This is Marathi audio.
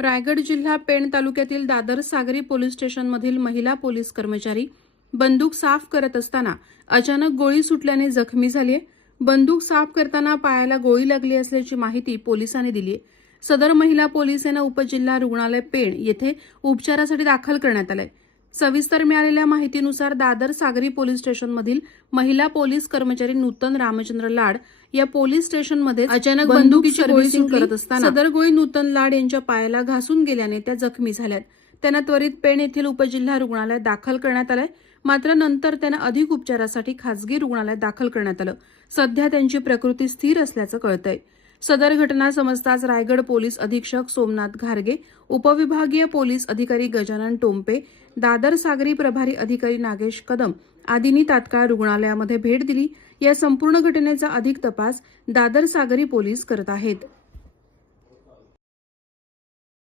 रायगड जिल्हा पेण तालुक्यातील दादर सागरी पोलीस स्टेशनमधील महिला पोलीस कर्मचारी बंदूक साफ करत असताना अचानक गोळी सुटल्याने जखमी झाली आहे बंदूक साफ करताना पायाला गोळी लागली असल्याची माहिती पोलिसांनी दिली आहे सदर महिला पोलीस यांना उपजिल्हा रुग्णालय पेण येथे उपचारासाठी दाखल करण्यात आलंय. सविस्तर मिळालेल्या माहितीनुसार दादर सागरी पोलीस स्टेशनमधील महिला पोलीस कर्मचारी नूतन रामचंद्र लाड या पोलीस स्टेशनमध्ये अचानक बंदुकीची गोळी करत असताना सदर गोळी नूतन लाड यांच्या पायाला घासून गेल्याने त्या जखमी झाल्यात. त्यांना त्वरित पेण येथील उपजिल्हा रुग्णालयात दाखल करण्यात आलंय. मात्र नंतर त्यांना अधिक उपचारासाठी खासगी रुग्णालयात दाखल करण्यात आलं. सध्या त्यांची प्रकृती स्थिर असल्याचं कळतंय. सदर घटना समजताच रायगड पोलीस अधीक्षक सोमनाथ घारगे उपविभागीय पोलीस अधिकारी गजानन टोंपे दादर सागरी प्रभारी अधिकारी नागेश कदम आदींनी तात्काळ रुग्णालयामध्ये भेट दिली. या संपूर्ण घटनेचा अधिक तपास दादर सागरी पोलीस करत आहेत.